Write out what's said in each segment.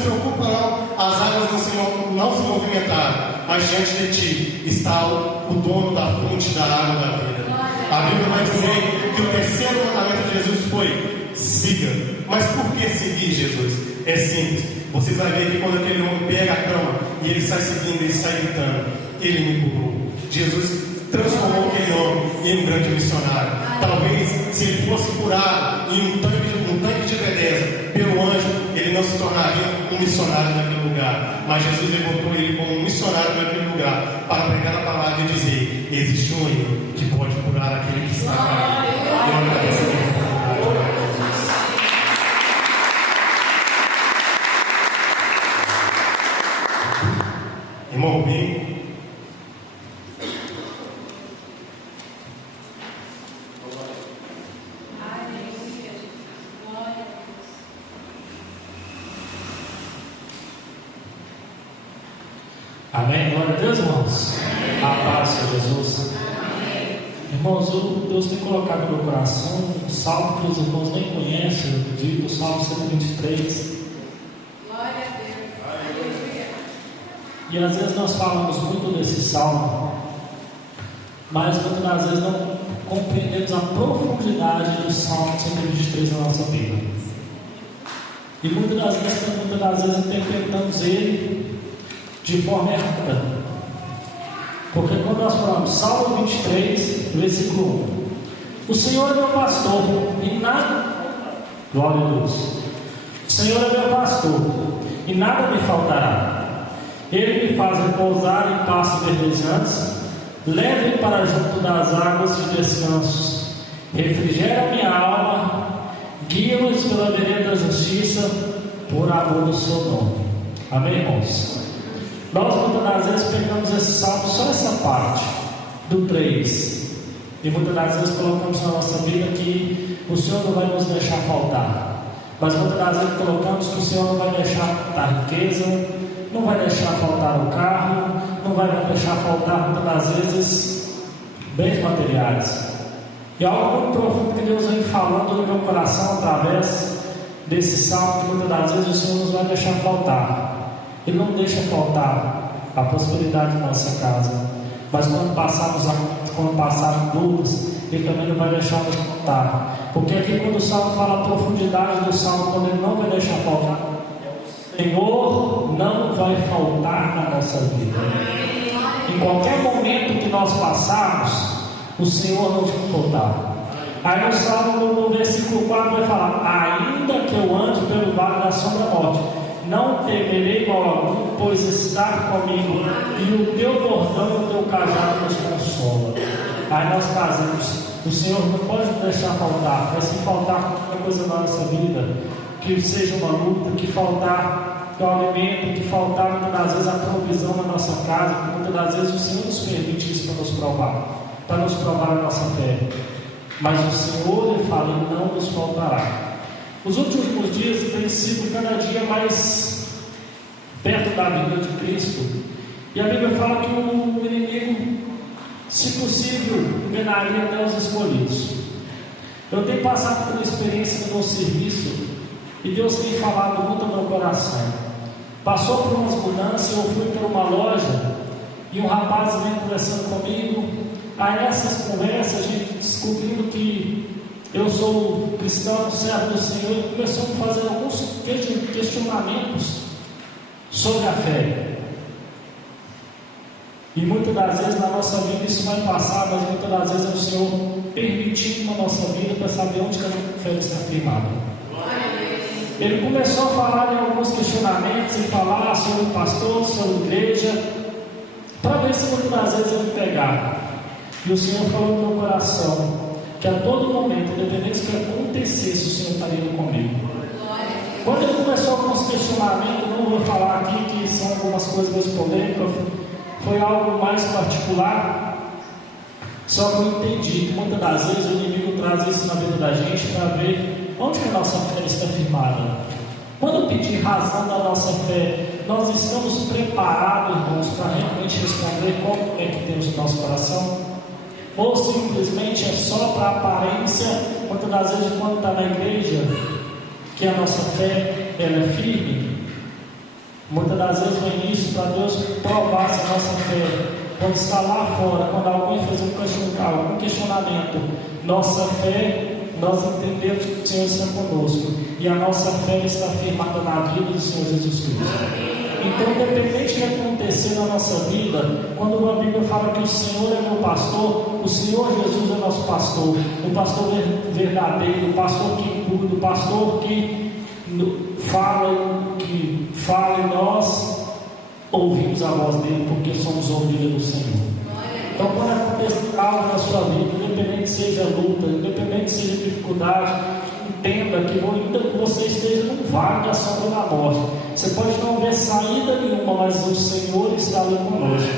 preocupa não, as águas não se movimentaram, mas diante de ti está o dono da fonte da água da vida. A Bíblia vai dizer que o terceiro mandamento de Jesus foi: siga. Mas por que seguir Jesus? É simples. Vocês vão ver que quando aquele homem pega a cama e ele sai seguindo, ele sai gritando: ele me curou. Jesus transformou aquele homem em um grande missionário. Talvez se ele fosse curado em um tanque de Bethesda pelo anjo, ele não se tornaria um missionário naquele lugar. Mas Jesus levantou ele como um missionário naquele lugar para pregar a palavra e dizer: existe um eu que pode curar aquele que está caído. Irmão Rubinho. Amém? Glória a Deus, irmãos. A paz, Senhor Jesus. Amém. Irmãos, Deus tem colocado no meu coração um salmo que os irmãos nem conhecem. Eu digo o Salmo 123. Glória a Deus. Aleluia. E às vezes nós falamos muito desse salmo, mas muitas das vezes não compreendemos a profundidade do Salmo 123 na nossa vida. E muitas das vezes interpretamos ele de forma errada. Porque quando nós falamos Salmo 23, versículo 1: o Senhor é meu pastor e nada, glória a Deus, o Senhor é meu pastor e nada me faltará. Ele me faz repousar em pastos verdejantes, leve-me para junto das águas de descanso, refrigera minha alma, guia-nos pela vereda da justiça, por amor do seu nome. Amém, irmãos? Nós muitas das vezes pegamos esse salmo, só essa parte do 3, e muitas das vezes colocamos na nossa vida que o Senhor não vai nos deixar faltar, mas muitas das vezes colocamos que o Senhor não vai deixar faltar riqueza, não vai deixar faltar o carro, não vai deixar faltar muitas das vezes bens materiais. E algo muito profundo que Deus vem falando no meu coração através desse salmo, que muitas das vezes o Senhor nos vai deixar faltar. Ele não deixa faltar a prosperidade da nossa casa, mas quando passarmos dúvidas, Ele também não vai deixar nos faltar. Porque aqui quando o salmo fala a profundidade do salmo, quando Ele não vai deixar faltar, o Senhor não vai faltar na nossa vida. Em qualquer momento que nós passarmos, o Senhor não vai faltar. Aí no salmo, no versículo 4 vai falar: ainda que eu ande pelo vale da sombra da morte, não temerei mal algum, pois está comigo, e o teu bordão e o teu cajado nos consola. Aí nós fazemos, o Senhor não pode nos deixar faltar, mas se faltar qualquer coisa na nossa vida, que seja uma luta, que faltar o alimento, que faltar muitas das vezes a provisão na nossa casa, porque muitas das vezes o Senhor nos permite isso para nos provar a nossa fé. Mas o Senhor, Ele fala, Ele não nos faltará. Os últimos dias têm sido cada dia mais perto da vinda de Cristo, e a Bíblia fala que o inimigo, se possível, enganaria até os escolhidos. Eu tenho passado por uma experiência no meu serviço, e Deus tem falado muito ao meu coração. Passou por umas mudanças, eu fui para uma loja, e um rapaz vem conversando comigo. Aí nessas conversas, a gente descobrindo que eu sou cristão, servo do Senhor, e começou a fazer alguns questionamentos sobre a fé. E muitas das vezes na nossa vida isso vai passar, mas muitas das vezes é o Senhor permitindo na nossa vida para saber onde que a fé está firmada. Ele começou a falar em alguns questionamentos e falar sobre o pastor, sobre a igreja, para ver se muitas das vezes eu me pegar. E o Senhor falou no meu coração que a todo momento, independente do que acontecesse, o Senhor estaria comigo. Quando ele começou alguns questionamentos, não vou falar aqui que são algumas coisas mais polêmicas, foi algo mais particular, só que eu entendi que muitas das vezes o inimigo traz isso na vida da gente para ver onde que a nossa fé está firmada. Quando eu pedir razão da nossa fé, nós estamos preparados, irmãos, para realmente responder como é que temos o nosso coração? Ou simplesmente é só para aparência, muitas das vezes quando está na igreja, que a nossa fé ela é firme, Muitas das vezes no início, para Deus provar se a nossa fé, quando está lá fora, quando alguém fez algum questionamento, nossa fé, nós entendemos que o Senhor está conosco e a nossa fé está firmada na vida do Senhor Jesus Cristo. Então, independente do que acontecer na nossa vida, quando a Bíblia fala que o Senhor é meu pastor, o Senhor Jesus é nosso pastor, o pastor verdadeiro, o pastor que cuida, o pastor que fala e nós ouvimos a voz dele, porque somos ovelhas do Senhor. Então, quando acontecer algo na sua vida, independente seja luta, independente seja dificuldade, entenda que ainda que você esteja num vale da sombra da morte, você pode não ver saída nenhuma, mas o Senhor está ali conosco.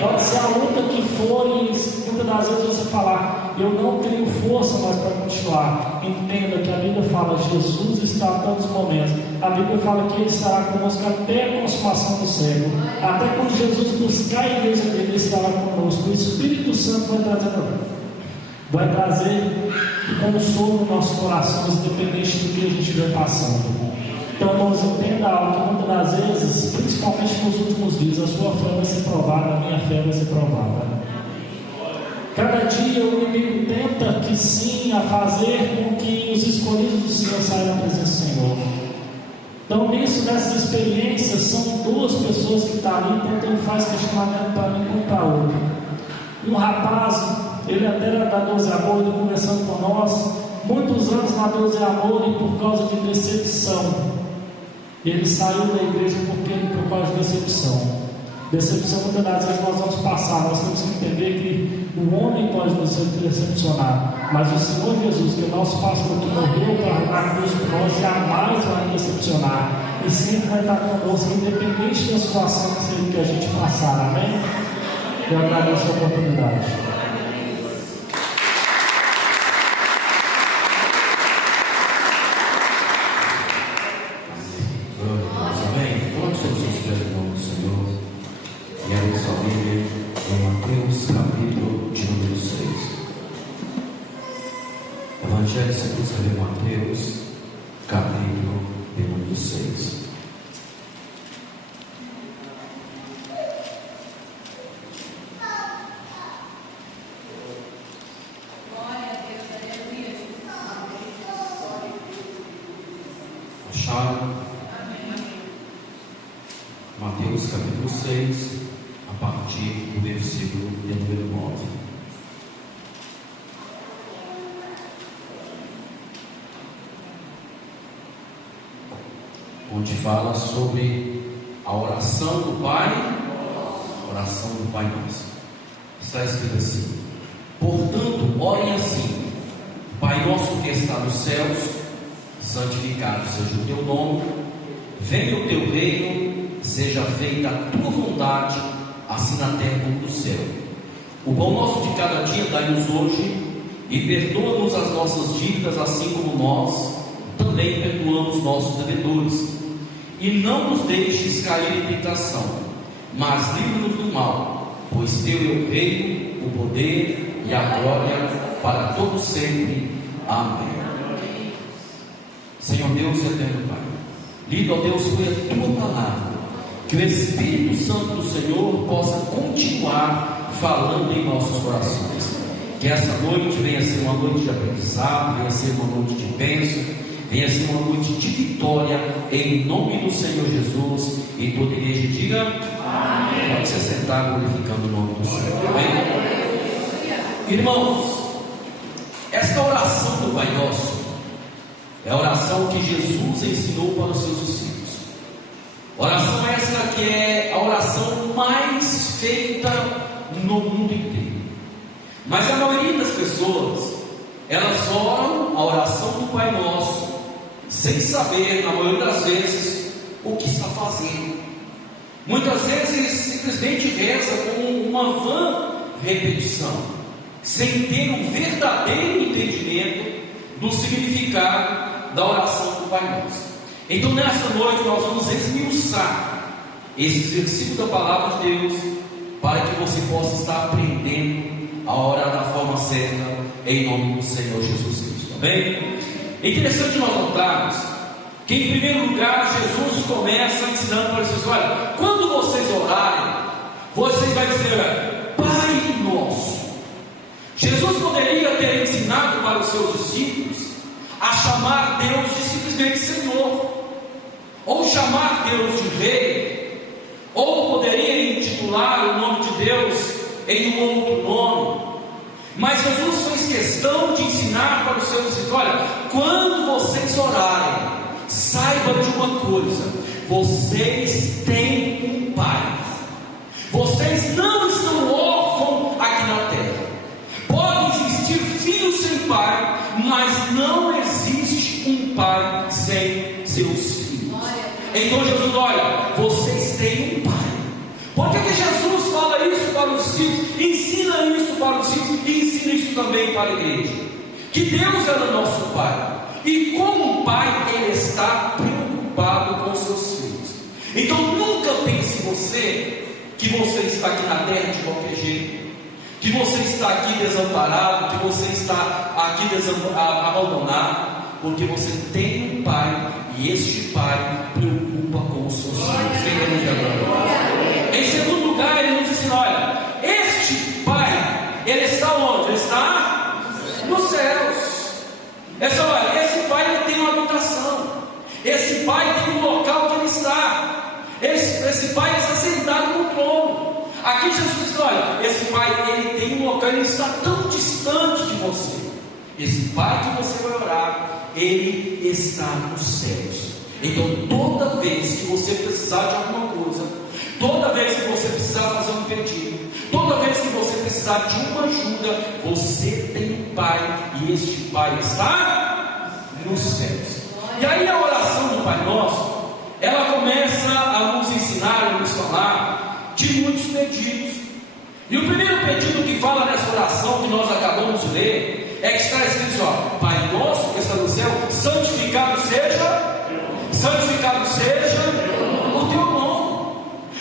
Pode ser a luta que for, e muitas das vezes você falar, eu não tenho força mais para continuar. Entenda que a Bíblia fala, Jesus está a todos os momentos. A Bíblia fala que Ele estará conosco até a consumação do século. Até quando Jesus buscar a igreja dele, Ele estará conosco. O Espírito Santo vai trazer consolo no nosso coração, independente do que a gente estiver passando. Então, irmãos, entenda algo que muitas das vezes, principalmente nos últimos dias, a sua fé vai ser provada, a minha fé vai ser provada. Cada dia o inimigo tenta que sim, a fazer com que os escolhidos do Senhor saiam da presença do Senhor. Então, nessas experiências, são duas pessoas que estão ali tentando fazer questionamento para mim e para outro. Um rapaz, ele até era da 12 Amor, ele conversando com nós, muitos anos na 12 Amor, e por causa de decepção. Ele saiu da igreja por causa de decepção. Decepção, muitas das vezes nós vamos passar. Nós temos que entender que o homem pode nos decepcionar, mas o Senhor Jesus, que é o nosso pastor, que morreu para a cruz por nós, jamais vai nos decepcionar. E sempre vai estar conosco, independente da situação que a gente passar. Amém? Eu agradeço a oportunidade. Evangelho segundo escreveu Mateus, capítulo de número 6. Acharam? Mateus capítulo 6, a partir do versículo de número 9. Onde fala sobre a oração do Pai, a oração do Pai Nosso. Está escrito assim: portanto, orem assim: Pai nosso que está nos céus, santificado seja o teu nome, venha o teu reino, seja feita a tua vontade, assim na terra como no céu. O pão nosso de cada dia dai-nos hoje, e perdoa-nos as nossas dívidas, assim como nós também perdoamos nossos devedores. E não nos deixes cair em tentação, mas livra-nos do mal, pois teu é o reino, o poder e a glória para todos sempre. Amém. Senhor Deus eterno Pai, lido, ó Deus, foi a tua palavra, que o Espírito Santo do Senhor possa continuar falando em nossos corações. Que essa noite venha ser uma noite de aprendizado, venha ser uma noite de bênção, venha ser uma noite de vitória, em nome do Senhor Jesus. E toda a igreja diga amém. Pode se sentar glorificando o nome do Senhor. Amém? Irmãos, esta oração do Pai Nosso é a oração que Jesus ensinou para os seus discípulos. Oração essa que é a oração mais feita no mundo inteiro. Mas a maioria das pessoas, elas oram a oração do Pai Nosso sem saber, na maioria das vezes, o que está fazendo. Muitas vezes simplesmente reza com uma vã repetição, sem ter um verdadeiro entendimento do significado da oração do Pai Nosso. Então nessa noite nós vamos esmiuçar esses versículos da palavra de Deus, para que você possa estar aprendendo a orar da forma certa, em nome do Senhor Jesus Cristo. Amém? É interessante nós notarmos que, em primeiro lugar, Jesus começa ensinando para vocês: olha, quando vocês orarem, vocês vão dizer Pai Nosso. Jesus poderia ter ensinado para os seus discípulos a chamar Deus de simplesmente Senhor, ou chamar Deus de Rei, ou poderia intitular o nome de Deus em um outro nome. Mas Jesus fez questão de ensinar para os seus discípulos: olha, quando vocês orarem, saibam de uma coisa: vocês têm um Pai. Vocês não estão órfãos aqui na terra. Pode existir filhos sem pai, mas não existe um pai sem seus filhos. Então Jesus: olha, vocês têm um Pai. Por que Jesus fala isso para os discípulos, ensina isso para os discípulos e ensina isso também para a igreja? Que Deus era nosso Pai, e como Pai Ele está preocupado com seus filhos. Então nunca pense que você está aqui na terra de qualquer jeito, que você está aqui desamparado, que você está aqui abandonado, porque você tem um Pai, e este Pai preocupa com os seus filhos. Em segundo lugar, ele nos ensina: olha, este Pai, ele está onde? Ele está nos céus. Olha, esse Pai ele tem uma habitação, esse Pai tem um local que ele está. Esse Pai está sentado no trono. Aqui Jesus diz: olha, esse Pai ele tem um local, ele está tão distante de você. Esse Pai que você vai orar, ele está nos céus. Então toda vez que você precisar de alguma coisa, toda vez que você precisar fazer um pedido, toda vez que você precisar de uma ajuda, você tem um Pai, e este Pai está nos céus. E aí a oração do Pai Nosso, ela começa a nos ensinar, a nos falar de muitos pedidos. E o primeiro pedido que fala nessa oração que nós acabamos de ler é que está escrito: ó, Pai Nosso que está no céu, santificado seja o teu nome.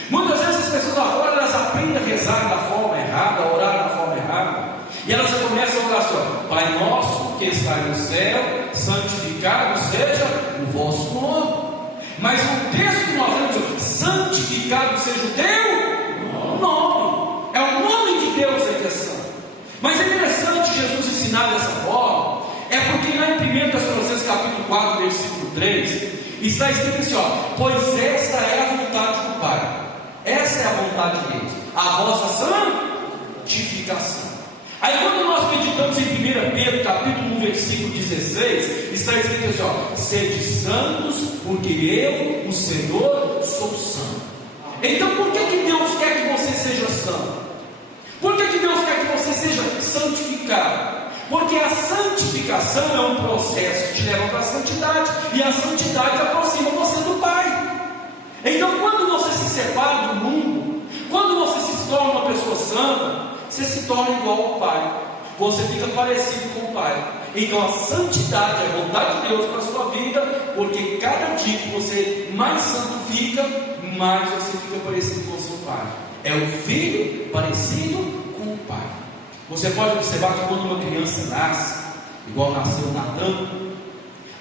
Muitas vezes as pessoas lá fora, elas aprendem a rezar da forma errada, a orar da forma errada, e elas já começam a orar assim: Pai Nosso que está no céu, santificado seja o vosso nome. Mas o texto que nós lemos: santificado seja o teu nome. É o nome de Deus que é santo. Mas é interessante Jesus ensinar dessa forma, é porque lá em 1 Tessalonicenses capítulo 4, versículo 3, está escrito assim: ó, pois esta é a vontade do Pai, essa é a vontade de Deus, a vossa santificação. Aí quando nós meditamos em 1 Pedro capítulo 1, versículo 16, está escrito assim: ó, sede santos, porque eu, o Senhor, sou santo. Então por que Deus quer que você seja santo? Por que Deus quer que você seja santificado? Porque a santificação é um processo que te leva para a santidade, e a santidade aproxima você do Pai. Então quando você se separa do mundo, quando você se torna uma pessoa santa, você se torna igual ao Pai, você fica parecido com o Pai. Então a santidade é a vontade de Deus para a sua vida, porque cada dia que você mais santo fica, mais você fica parecido com o seu Pai. É o filho parecido com o Pai. Você pode observar que quando uma criança nasce, igual nasceu Natan,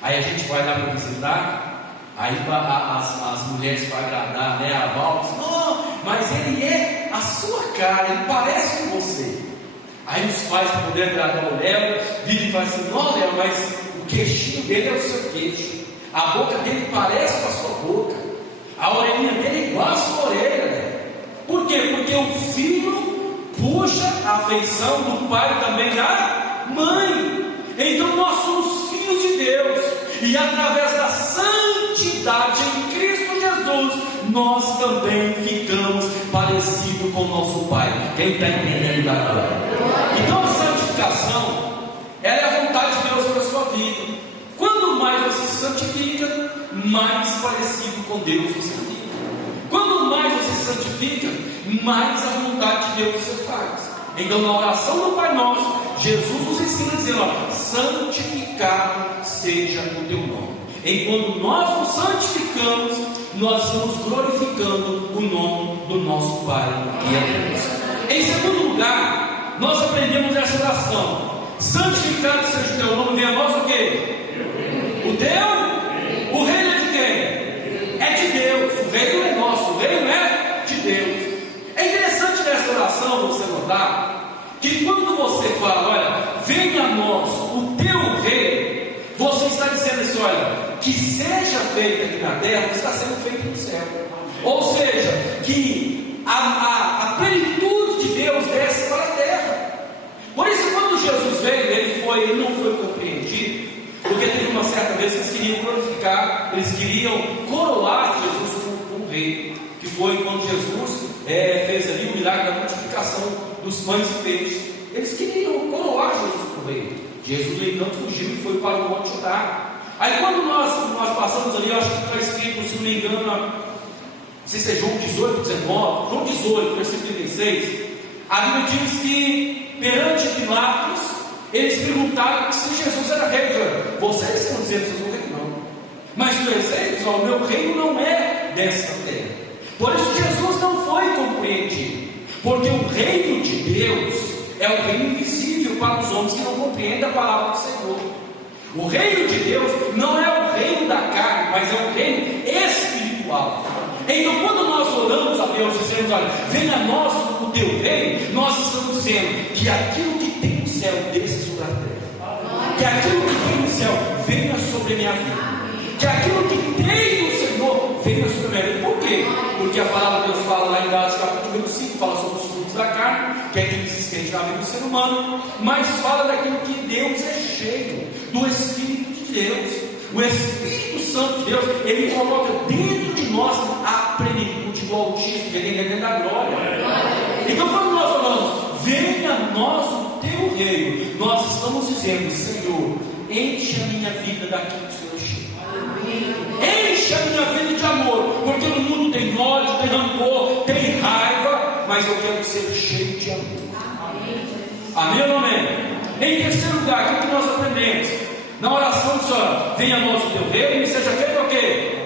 aí a gente vai lá para visitar, aí as mulheres para agradar, né, a Val, diz: não, mas ele é a sua cara, ele parece com você. Aí os pais, para poder agradar o Léo, viram e falam assim: não, Léo, mas o queixinho dele é o seu queixo, a boca dele parece com a sua boca, a orelhinha dele é igual a sua orelha, Léo. Por quê? Porque o filho puxa a afeição do pai também da mãe. Então nós somos filhos de Deus, e através da santidade em Cristo Jesus, nós também ficamos parecidos com o nosso Pai. Quem está entendendo agora? Então a santificação, ela é a vontade de Deus para a sua vida. Quando mais você se santifica, mais parecido com Deus você fica. Quando mais você se santifica, mais a vontade de Deus você faz. Então na oração do Pai Nosso, Jesus nos ensina dizendo: ó, santificado seja o teu nome. Enquanto nós nos santificamos, nós estamos glorificando o nome do nosso Pai e a Deus. Em segundo lugar, nós aprendemos essa oração: santificado seja o teu nome. Vem a nós o quê? O teu? O reino é de quem? É de Deus. oração, você notar que quando você fala, olha, venha a nós o teu reino, você está dizendo assim, olha, que seja feito aqui na terra, está sendo feito no céu. Ou seja, que a plenitude de Deus desce para a terra. Por isso, quando Jesus veio, ele não foi compreendido, porque teve uma certa vez que eles queriam glorificar, eles queriam coroar Jesus como rei, que foi quando Jesus fez ali o milagre da multiplicação dos pães e peixes. Eles queriam coroar Jesus como rei. Jesus, no entanto, fugiu e foi para o Monte Judá. Aí quando nós passamos ali, eu acho que está escrito, se não me engano, não sei se é João 18, 19, João 18, versículo 36, a Bíblia diz que perante Pilatos, eles perguntaram se Jesus era rei. Vocês estão dizendo que Jesus não é rei, não. Mas o exemplo, o meu reino não é desta terra. Por isso Jesus não foi compreendido, porque o reino de Deus é o reino invisível para os homens que não compreendem a palavra do Senhor. O reino de Deus não é o reino da carne, mas é o reino espiritual. Então, quando nós oramos a Deus, dizemos, olha, venha a nós o teu reino, nós estamos dizendo que aquilo que tem no céu desça sobre a terra, que aquilo que tem no céu venha sobre a minha vida, que aquilo que tem no Senhor venha sobre a minha vida. Por quê? Porque a palavra de Deus fala lá em Gálatas capítulo 5, fala sobre os frutos da carne, que é aquilo existente na vida do ser humano, mas fala daquilo que Deus é cheio, do Espírito de Deus. O Espírito Santo de Deus, ele coloca dentro de nós a plenitude do Altíssimo, que é dentro da glória. Então, quando nós falamos, venha a nós o teu reino, nós estamos dizendo, Senhor, enche a minha vida daquilo que o Senhor cheia. Enche a minha vida de amor, porque no mundo tem ódio, tem rancor, tem raiva, mas eu quero ser cheio de amor. Amém ou não amém? Em terceiro lugar, o que nós aprendemos? Na oração do Senhor, venha a nós o teu reino e seja feito o quê?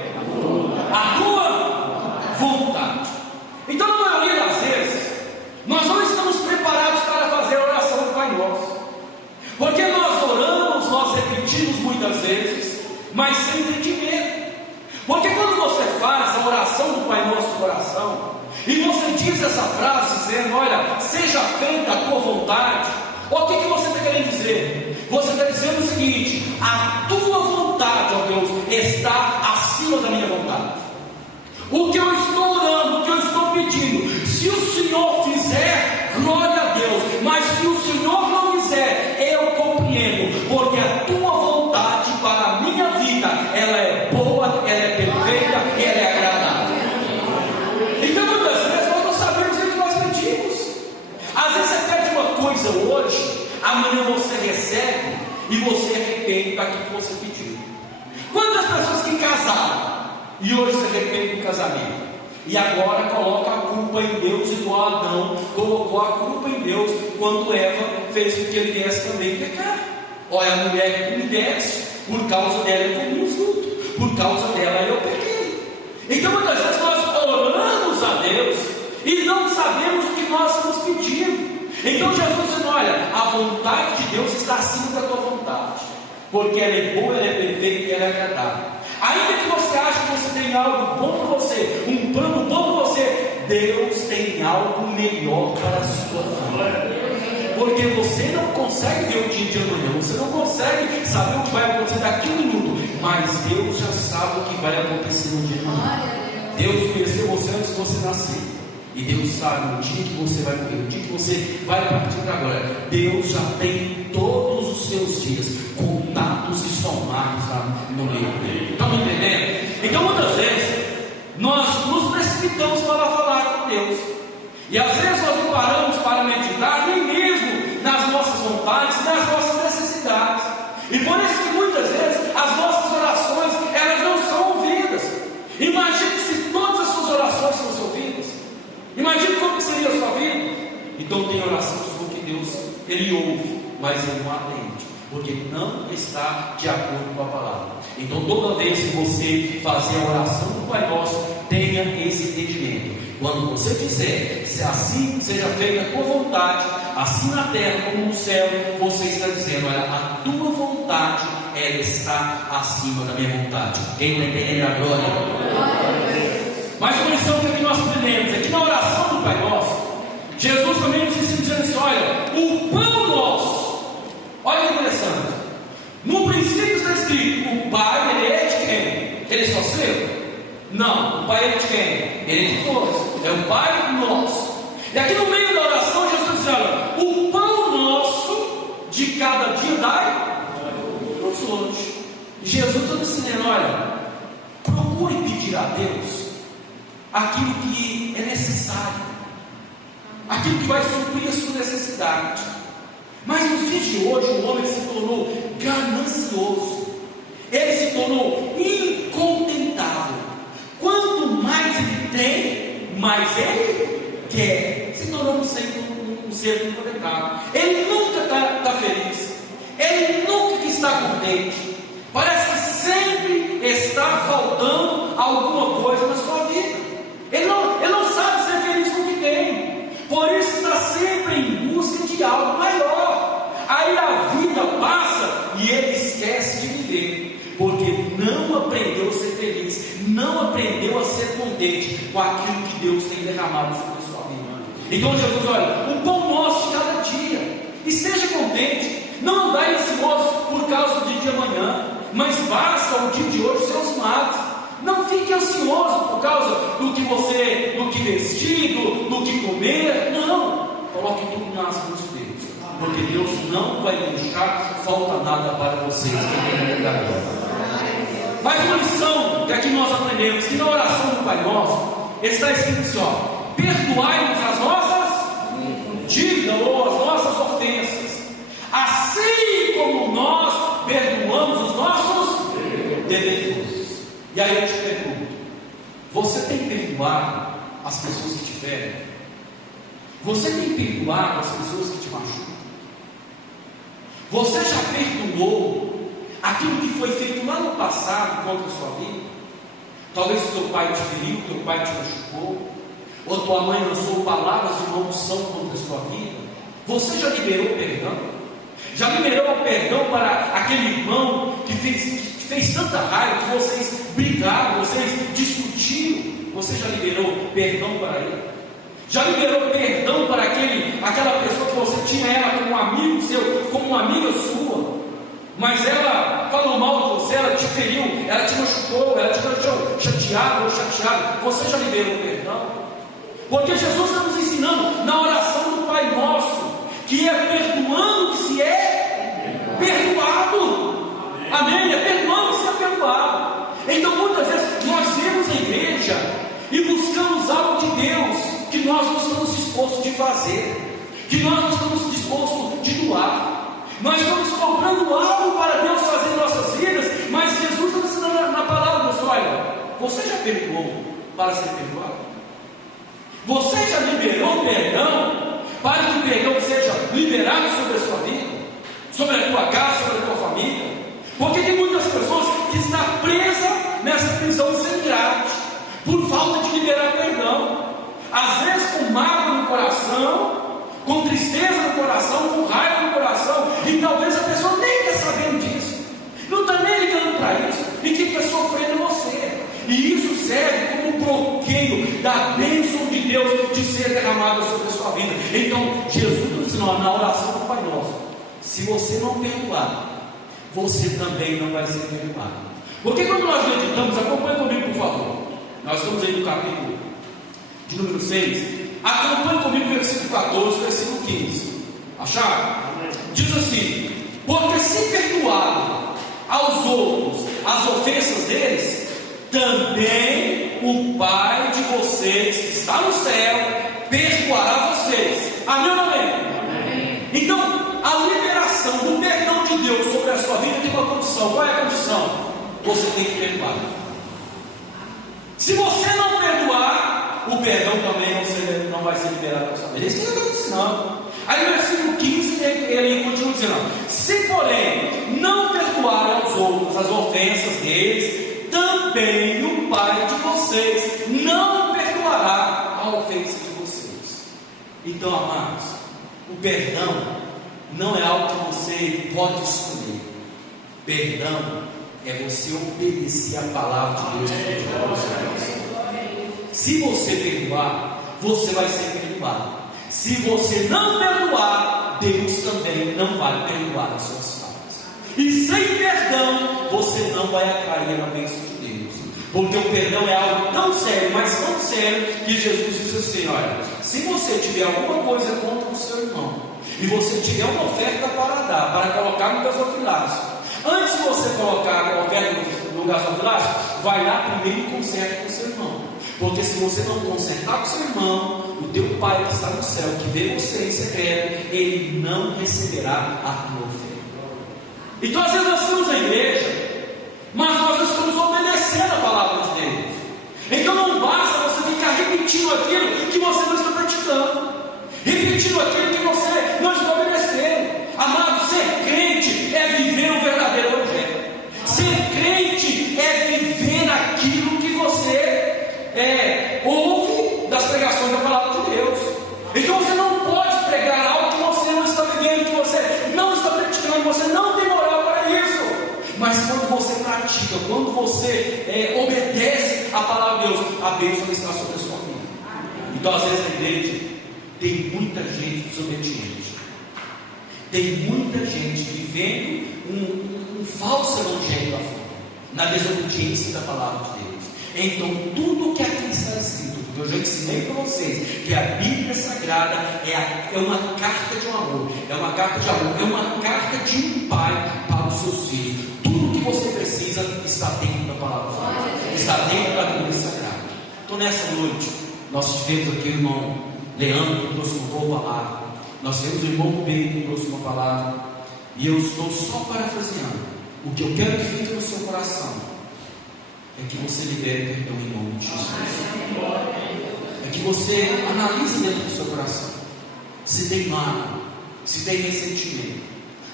A tua vontade. Então, na maioria das vezes, nós não estamos preparados para fazer a oração do Pai Nosso, porque nós oramos, nós repetimos muitas vezes, mas sem entendimento. Porque quando você faz a oração do Pai Nosso no coração, e você diz essa frase dizendo, olha, seja feita a tua vontade, o que você está querendo dizer? Você está dizendo o seguinte, a tua vontade, ó Deus, está acima da minha vontade. O que eu estou orando, o que eu estou pedindo, se o Senhor fizer, glória a Deus, mas se o Senhor não fizer, eu compreendo, porque a tua vontade para a minha vida, ela é boa, ela é perfeita, ela é agradável. Então muitas vezes nós não sabemos o que nós pedimos. Às vezes você pede uma coisa hoje, amanhã você recebe e você arrepende daquilo que você pediu. Quantas pessoas que casaram e hoje se arrependem do casamento e agora coloca a culpa em Deus, igual Adão colocou a culpa em Deus quando Eva fez com que ele viesse também pecar? Olha, a mulher que me desse, por causa dela eu comi o fruto, por causa dela eu pequei. Então muitas vezes nós oramos a Deus e não sabemos o que nós estamos pedindo. Então Jesus disse, olha, a vontade de Deus está acima da tua vontade, porque ela é boa, ela é perfeita e ela é agradável. Ainda que você ache que você tem algo bom para você, um plano bom para você, Deus tem algo melhor para a sua vida. Porque você não consegue ver o dia de amanhã, você não consegue saber o que vai acontecer daqui a um minuto, mas Deus já sabe o que vai acontecer no dia de amanhã. Deus conheceu você antes de você nascer. E Deus sabe o dia que você vai morrer, o dia que você vai partir para agora. Deus já tem todos os seus dias contados e somados no livro dele. Estão me entendendo? Então muitas vezes nós nos precipitamos para falar com Deus. E às vezes nós não paramos para meditar nem mesmo nas nossas vontades, nas nossas necessidades. E por isso que muitas vezes as nossas orações, elas não são ouvidas. Imagine se todas as suas orações fossem ouvidas. Imagine como seria a sua vida. Então tem oração sua que Deus, Ele ouve, mas Ele não atende, porque não está de acordo com a palavra. Então toda vez que você fazer a oração do Pai Nosso, tenha esse entendimento. Quando você dizer, se assim seja feita a tua vontade, assim na terra como no céu, você está dizendo, olha, a tua vontade, ela está acima da minha vontade. Quem está entendendo a glória? Mas uma lição que nós aprendemos é que na oração do Pai Nosso, Jesus também nos ensina dizendo assim: olha, o pão nosso. Olha que interessante. No princípio está escrito: o Pai, ele é de quem? Ele é só seu? Não, o Pai é de quem? Ele é de todos. É o Pai nosso. E aqui no meio da oração, Jesus está dizendo: olha, o pão nosso de cada dia dai-nos hoje. Jesus está dizendo: olha, procure pedir a Deus aquilo que é necessário, aquilo que vai suprir a sua necessidade. Mas nos dias de hoje, o homem se tornou ganancioso, ele se tornou incontentável. Quanto mais ele tem, mais ele quer. Se tornou um ser incontentável. Ele nunca está feliz, ele nunca está contente. Parece que sempre está faltando alguma coisa na sua vida. Ele não sabe ser feliz com o que tem. Por isso está sempre em busca de algo maior. Aí a vida passa e ele esquece de viver, porque não aprendeu a ser feliz, não aprendeu a ser contente com aquilo que Deus tem derramado sobre a sua vida. Então Jesus, olha, o pão nosso de cada dia, esteja contente, não andai ansioso por causa do dia de amanhã, mas basta o dia de hoje seus males. Não fique ansioso por causa do que vestir, do que comer. Não, coloque tudo nas mãos de Deus, porque Deus não vai deixar falta nada para vocês. Mais uma lição que aqui nós aprendemos, que na oração do Pai Nosso está escrito assim: ó, perdoai-nos as nossas dívidas ou as nossas ofensas, assim como nós perdoamos os nossos devedores. E aí eu te pergunto: você tem perdoado as pessoas que te ferem? Você tem perdoado as pessoas que te machucam? Você já perdoou aquilo que foi feito lá no passado contra a sua vida? Talvez o teu pai te feriu, teu pai te machucou, ou tua mãe lançou palavras de maldição contra a sua vida. Você já liberou perdão? Já liberou o perdão para aquele irmão que fez tanta raiva, que vocês brigaram, vocês discutiram? Você já liberou perdão para ele? Já liberou perdão para aquela pessoa que você tinha ela como um amigo seu, como uma amiga sua, mas ela falou mal de você, ela te feriu, ela te machucou, ela te deixou chateado ou chateado? Você já liberou perdão? Porque Jesus está nos ensinando na oração do Pai Nosso, que é perdoando que se é perdoado. Amém? É perdoando que se é perdoado. Então muitas vezes nós vemos a igreja e buscamos algo de Deus que nós não estamos dispostos de fazer, que nós não estamos dispostos de doar. Nós estamos comprando algo para Deus fazer em nossas vidas, mas Jesus está ensinando na palavra: olha, você já perdoou para ser perdoado? Você já liberou perdão para que o perdão seja liberado sobre a sua vida, sobre a tua casa, sobre a tua família? Porque tem muitas pessoas que estão presas nessa prisão sem grade, por falta de liberar perdão. Às vezes com mágoa no coração, com tristeza no coração, com raiva no coração, e talvez a pessoa nem está sabendo disso, não está nem ligando para isso, e quem está sofrendo é você. E isso serve como bloqueio da bênção de Deus de ser derramada sobre a sua vida. Então Jesus nos ensinou na oração do Pai Nosso: se você não perdoar, você também não vai ser perdoado. Porque quando nós meditamos, acompanhe comigo por favor, nós estamos aí no capítulo de número 6, acompanhe comigo o versículo 14, versículo 15. Acharam? Diz assim: porque se perdoaram aos outros as ofensas deles, também o Pai de vocês que está no céu perdoará vocês. Amém ou não amém? Amém. Então a liberação do perdão de Deus sobre a sua vida tem uma condição. Qual é a condição? Você tem que perdoar. Se você não perdoar, o perdão também não vai ser liberado da sua vida. Isso que ele está ensinando. Aí no versículo 15 ele continua dizendo: se porém não perdoar aos outros as ofensas deles, também o Pai de vocês não perdoará a ofensa de vocês. Então, amados, o perdão não é algo que você pode escolher. Perdão é você obedecer a palavra de Deus que te. Se você perdoar, você vai ser perdoado. Se você não perdoar, Deus também não vai perdoar as suas faltas. E sem perdão, você não vai atrair a bênção de Deus. Porque o perdão é algo tão sério, mas tão sério, que Jesus disse assim: olha, se você tiver alguma coisa contra o seu irmão, e você tiver uma oferta para dar, para colocar no gasofilácio, antes de você colocar a oferta no gasofilácio, vai lá primeiro e conserta com o seu irmão. Porque se você não consertar com o seu irmão, o teu Pai que está no céu, que vê você em secreto, Ele não receberá a tua oferta. Então às vezes nós estamos na igreja, mas nós não estamos obedecendo a palavra de Deus. Então não basta você ficar repetindo aquilo que você não está praticando, repetindo aquilo que você não está obedecendo. Amado, ser crente é viver o verdadeiro evangelho. Ser crente é viver aquilo que você ouve das pregações da palavra de Deus. Então você não pode pregar algo que você não está vivendo, que você não está praticando, você não tem moral para isso. Mas quando você pratica, quando você obedece a palavra de Deus, a bênção está sobre a sua vida. Então às vezes na igreja tem muita gente desobediente, tem muita gente vivendo um falso evangelho da fé, na desobediência da palavra de Deus. Então tudo que aqui está escrito, que eu já ensinei para vocês, que a Bíblia Sagrada é uma carta de um amor, é uma carta de amor, é uma carta de um pai para os seus filhos. Tudo que você precisa está dentro da palavra de Deus, está dentro da Bíblia Sagrada. Então nessa noite nós tivemos aqui o irmão Leandro que trouxe uma boa palavra, nós temos o irmão Rubem que trouxe uma palavra, e eu estou só parafraseando. O que eu quero que fique no seu coração é que você libere perdão em nome de Jesus. É que você analise dentro do seu coração se tem mágoa, se tem ressentimento.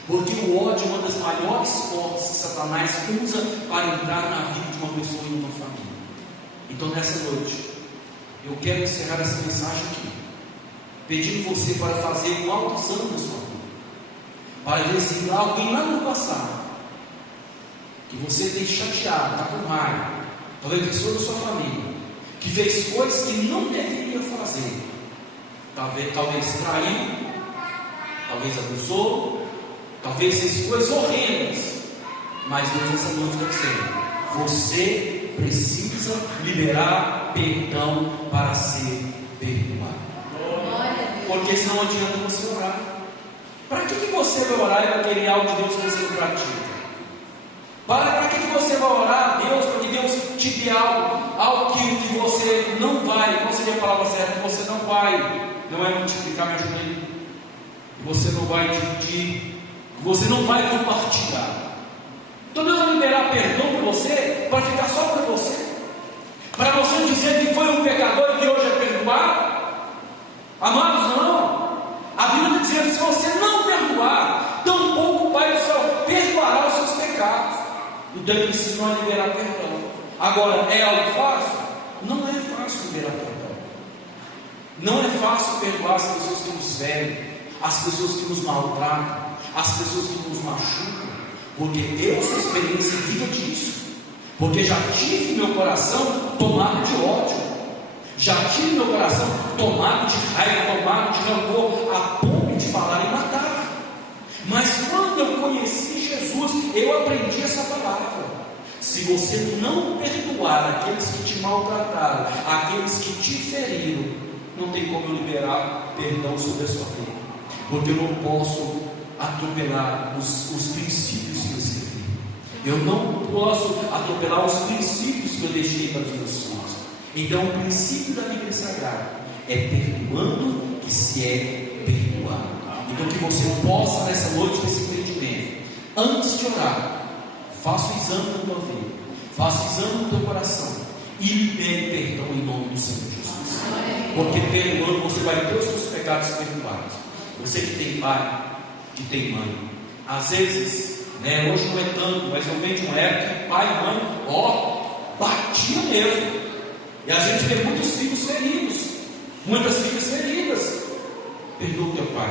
Porque o ódio é uma das maiores portas que Satanás usa para entrar na vida de uma pessoa e uma família. Então nessa noite eu quero encerrar essa mensagem aqui, pedindo você para fazer um autoexame da sua vida, para ver se há alguém lá no passado que você tem chateado, está com raiva, talvez pessoa da sua família, que fez coisas que não deveria fazer, talvez traiu, talvez abusou, talvez fez coisas horrendas, mas Deus essa noite está dizendo: você precisa liberar perdão para ser perdoado. Porque senão não adianta você orar. Para que você vai orar e vai querer algo de Deus que você não pratica? Para que você vai orar a Deus para que Deus te dê algo que você não vai, qual seria a palavra certa? Que você não vai multiplicar, me ajuda aí, que você não vai dividir, que você não vai compartilhar. Então Deus vai liberar perdão para você, para ficar só para você, para você dizer que foi um pecador e que hoje é perdoado. Amados, não. A Bíblia está dizendo: se você não perdoar, tampouco o Pai do céu perdoará os seus pecados. Então ele precisa liberar perdão. Agora, é algo fácil? Não é fácil liberar perdão. Não é fácil perdoar as pessoas que nos ferem, as pessoas que nos maltratam, as pessoas que nos machucam, porque eu sou experiência viva disso. Porque já tive meu coração tomado de ódio, já tive meu coração tomado de raiva, tomado de rancor, a ponto de falar em matar. Mas quando eu conheci Jesus, eu aprendi essa palavra: se você não perdoar aqueles que te maltrataram, aqueles que te feriram, não tem como eu liberar perdão sobre a sua vida, porque eu não posso atropelar os princípios que eu escrevi, eu não posso atropelar os princípios que eu deixei para os meus filhos. Então o princípio da Bíblia Sagrada é perdoando que se é perdoado. Então que você possa nessa noite ter esse entendimento. Antes de orar, faça o exame da tua vida, faça o exame do teu coração e libere perdão em nome do Senhor Jesus. Porque perdoando você vai ter os seus pecados perdoados. Você que tem pai, que tem mãe, às vezes, hoje não é tanto, mas eu venho de uma época que pai e mãe, batia mesmo. E a gente vê muitos filhos feridos, muitas filhas feridas. Perdoa o teu pai,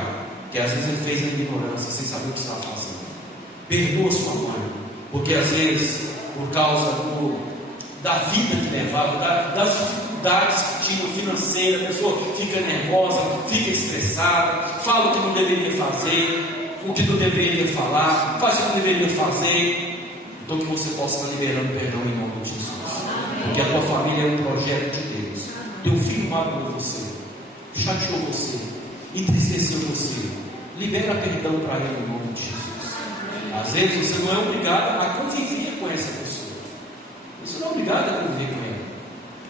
que às vezes ele fez na ignorância, sem saber o que estava fazendo. Perdoa sua mãe, porque às vezes, por causa da vida que levava, das dificuldades que tinha o financeira, a pessoa fica nervosa, fica estressada, fala o que não deveria fazer, o que não deveria falar, faz o que não deveria fazer. Então que você possa estar liberando perdão em nome de Jesus. Porque a tua família é um projeto de Deus. Teu filho magoou você, chateou você, entristeceu você. Libera perdão para ele em nome de Jesus. Às vezes você não é obrigado a conviver com essa pessoa. Você não é obrigado a conviver com ela,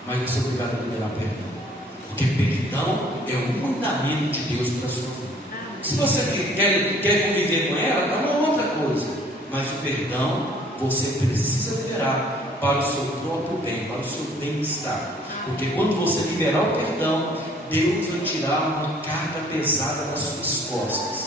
mas você é obrigado a liberar perdão. Porque perdão é um mandamento de Deus para a sua vida. Se você quer conviver com ela, é uma outra coisa. Mas o perdão você precisa liberar para o seu próprio bem, para o seu bem-estar. Porque quando você liberar o perdão, Deus vai tirar uma carga pesada das suas costas.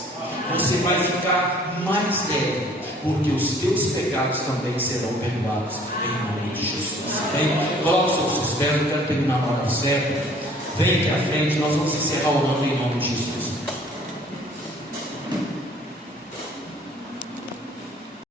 Você vai ficar mais leve, porque os teus pecados também serão perdoados em nome de Jesus. Amém? Coloque os seus pés, eu quero terminar na hora certa. Vem aqui à frente, nós vamos encerrar orando em nome de Jesus.